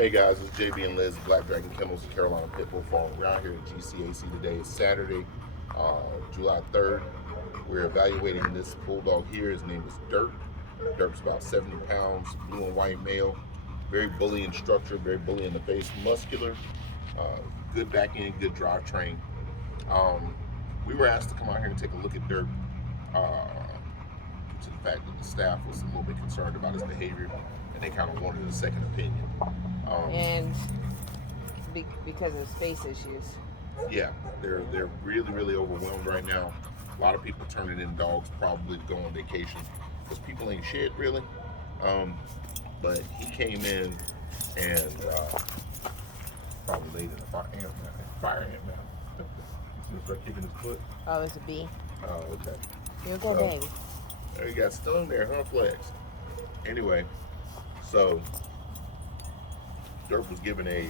Hey guys, it's JB and Liz, Black Dragon Kennels, Carolina Pitbull Farm. We're out here at GCAC today. It's Saturday, July 3rd. We're evaluating this bulldog here. His name is Derp. Derp's about 70 pounds, blue and white male. Very bully in structure, very bully in the face, muscular, good back end, good drive train. We were asked to come out here and take a look at Derp due to the fact that the staff was a little bit concerned about his behavior and they kind of wanted a second opinion. And because of space issues. Yeah, they're really overwhelmed right now. A lot of people turning in dogs probably to go on vacation because people ain't shit really. But he came in and probably laid in a fire ant now. He's gonna start kicking his foot. Oh, there's a bee. Oh, okay. You go, baby. There you got stung there, huh, Flex? Anyway, so Derp was given a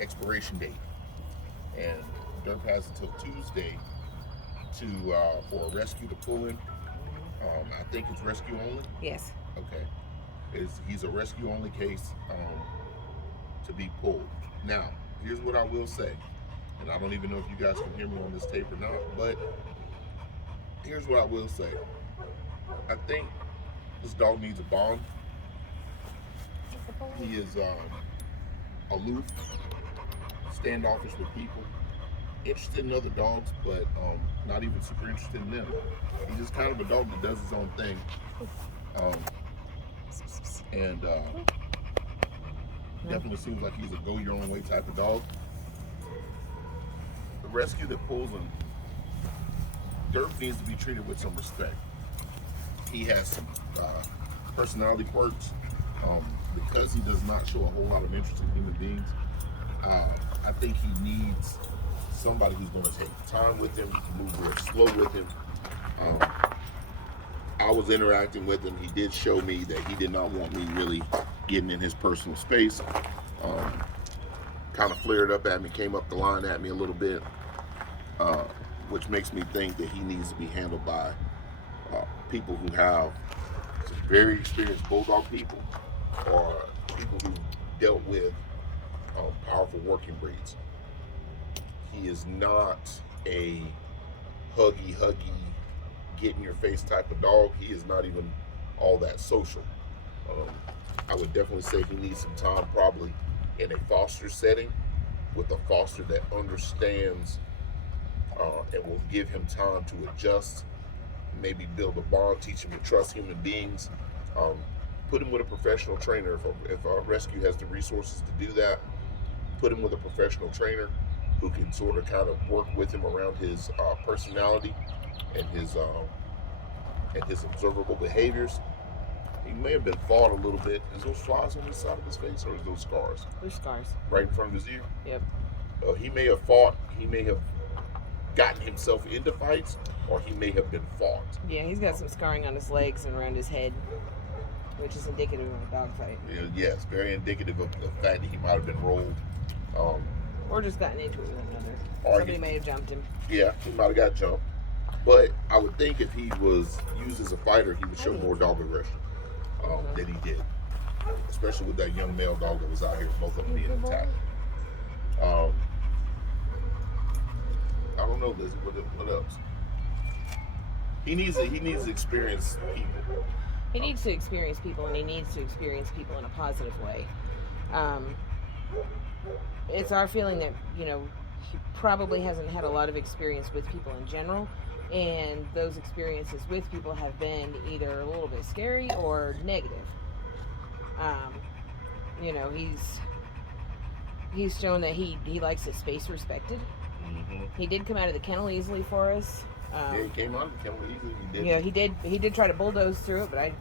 expiration date, and Derp has until Tuesday to for a rescue to pull him. I think it's rescue only. Yes. Okay. He's a rescue only case to be pulled. Now, here's what I will say, and I don't even know if you guys can hear me on this tape or not, but here's what I will say. I think this dog needs a bond. He is aloof, standoffish with people, interested in other dogs, but not even super interested in them. He's just kind of a dog that does his own thing. And definitely seems like he's a go your own way type of dog. The rescue that pulls him, Derp needs to be treated with some respect. He has some personality quirks. Because he does not show a whole lot of interest in human beings, I think he needs somebody who's going to take time with him, move real slow with him. I was interacting with him. He did show me that he did not want me really getting in his personal space. Kind of flared up at me, came up the line at me a little bit, which makes me think that he needs to be handled by people who have some very experienced bulldog people, or people who dealt with powerful working breeds. He is not a huggy, get in your face type of dog. He is not even all that social. I would definitely say he needs some time, probably in a foster setting, with a foster that understands and will give him time to adjust, maybe build a bond, teach him to trust human beings. Put him with a professional trainer. If our rescue has the resources to do that, put him with a professional trainer who can sort of kind of work with him around his personality and his observable behaviors. He may have been fought a little bit. Is those flies on the side of his face, or is those scars? There's scars. Right in front of his ear? Yep. He may have fought. He may have gotten himself into fights, or he may have been fought. Yeah, he's got some scarring on his legs and around his head, which is indicative of a dog fight. Yes, very indicative of the fact that he might have been rolled. Or just gotten into it with another. Or Somebody may have jumped him. Yeah, he might have got jumped. But I would think if he was used as a fighter, he would show more dog aggression than he did. Especially with that young male dog that was out here, both of them being attacked. I don't know, Lizzie, what else? He needs to experience people. He needs to experience people, and he needs to experience people in a positive way. It's our feeling that, he probably hasn't had a lot of experience with people in general, and those experiences with people have been either a little bit scary or negative. He's shown that he likes his space respected. Mm-hmm. He did come out of the kennel easily for us. He came out of the kennel easily. He did try to bulldoze through it, but I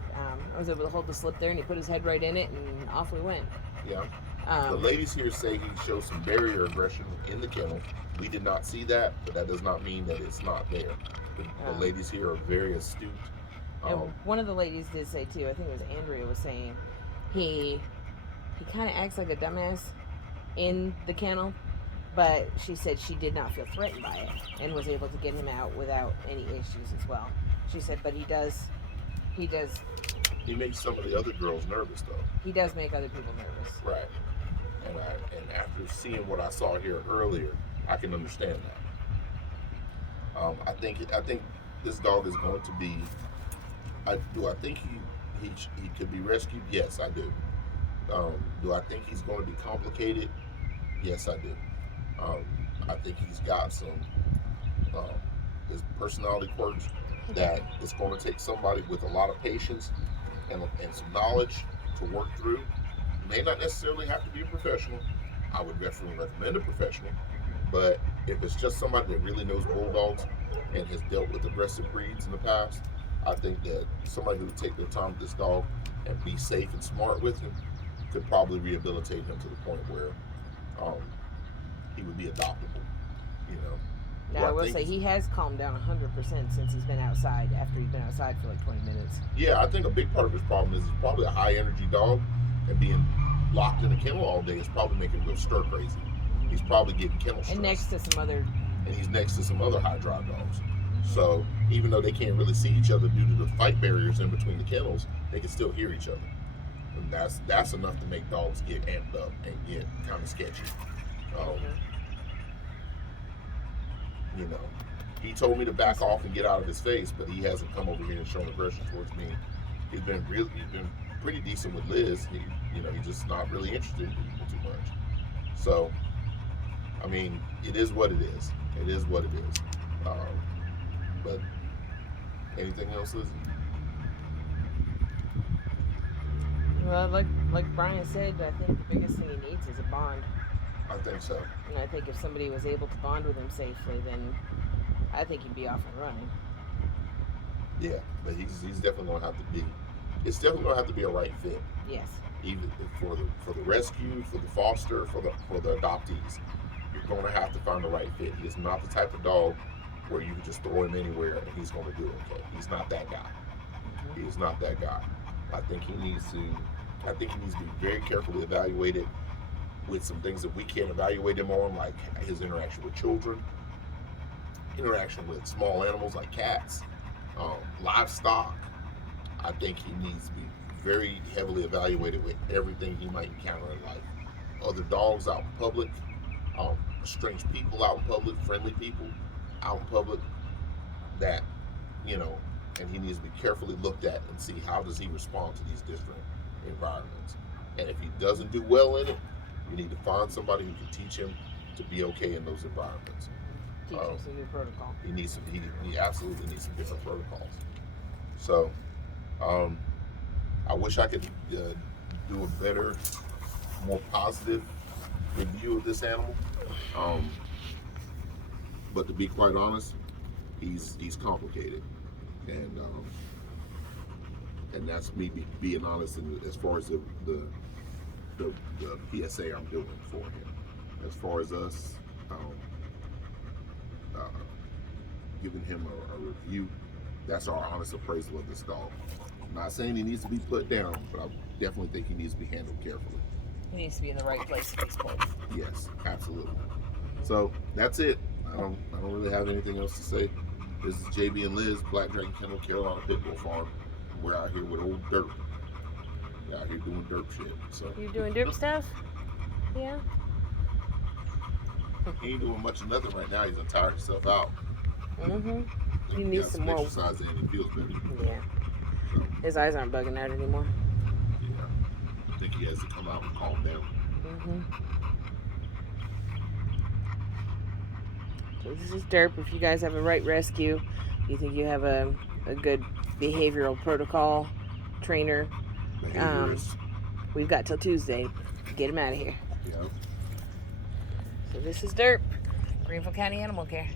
was able to hold the slip there, and he put his head right in it, and off we went. Yeah. The ladies here say he shows some barrier aggression in the kennel. We did not see that, but that does not mean that it's not there. The ladies here are very astute. And one of the ladies did say too, I think it was Andrea was saying, he kind of acts like a dumbass in the kennel, but she said she did not feel threatened by it and was able to get him out without any issues as well. She said, but he does He makes some of the other girls nervous, though. He does make other people nervous. Right. And after seeing what I saw here earlier, I can understand that. I think this dog is going to be. Do I think he could be rescued? Yes, I do. Do I think he's going to be complicated? Yes, I do. I think he's got some his personality quirks that it's going to take somebody with a lot of patience and some knowledge to work through. May not necessarily have to be a professional. I would definitely recommend a professional. But if it's just somebody that really knows bulldogs and has dealt with aggressive breeds in the past, I think that somebody who would take their time with this dog and be safe and smart with him could probably rehabilitate him to the point where he would be adoptable. You know. Now, I will say he has calmed down 100% since he's been outside, after he's been outside for like 20 minutes. Yeah, I think a big part of his problem is he's probably a high energy dog, and being locked in a kennel all day is probably making him go stir crazy. He's probably getting kennel stress. And next to some other... And he's next to some other high drive dogs. So even though they can't really see each other due to the fight barriers in between the kennels, they can still hear each other. And that's enough to make dogs get amped up and get kind of sketchy. You know, he told me to back off and get out of his face, but he hasn't come over here and shown aggression towards me. He's been pretty decent with Liz. He's just not really interested in people too much. So, I mean, it is what it is. It is what it is. But anything else, Liz? Well, like Brian said, I think the biggest thing he needs is a bond. I think so. And I think if somebody was able to bond with him safely, then I think he'd be off and running. Yeah, but he's definitely going to have to be. It's definitely going to have to be a right fit. Yes. Even for the rescue, for the foster, for the adoptees, you're going to have to find the right fit. He is not the type of dog where you can just throw him anywhere and he's going to do okay. He's not that guy. Mm-hmm. He is not that guy. I think he needs to be very carefully evaluated with some things that we can't evaluate him on, like his interaction with children, interaction with small animals like cats, livestock. I think he needs to be very heavily evaluated with everything he might encounter in life. Other dogs out in public, strange people out in public, friendly people out in public, that, and he needs to be carefully looked at and see how does he respond to these different environments. And if he doesn't do well in it, you need to find somebody who can teach him to be okay in those environments. Teach him some new protocol. He absolutely needs some different protocols. So, I wish I could do a better, more positive review of this animal. But to be quite honest, he's complicated, and that's me being honest as far as the PSA I'm doing for him. As far as us giving him a review, that's our honest appraisal of this dog. I'm not saying he needs to be put down, but I definitely think he needs to be handled carefully. He needs to be in the right place at this point. Yes, absolutely. So that's it. I don't really have anything else to say. This is JB and Liz, Black Dragon Kennel, Carolina Pitbull Farm. We're out here with old Derp. We're out here doing Derp shit. So you doing Derp stuff? Yeah. He ain't doing much of nothing right now. He's gonna tire himself out. He needs some more exercise and he feels better. Yeah. So, his eyes aren't bugging out anymore. Yeah. I think he has to come out and calm down. So this is Derp. If you guys have a right rescue, you think you have a good behavioral protocol trainer, we've got till Tuesday to get him out of here. Yeah. So this is Derp, Greenville County Animal Care.